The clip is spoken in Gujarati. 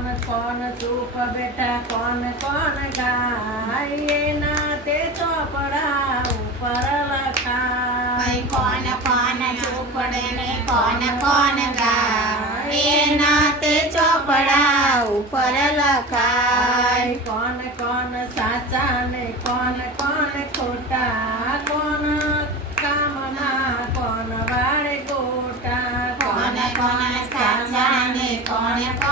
કોણ ચૂપ બેટા કોણ ગાય એના તે ચોપડા ઉપર લખાય કોણ ચોપડે ને કોણ ગાય એના તે ચોપડા ઉપર લખાય કોણ સાચા ને કોણ ખોટા કોણ કામના કોણ વાળે ગોટા કોણ સાચા ને કોણ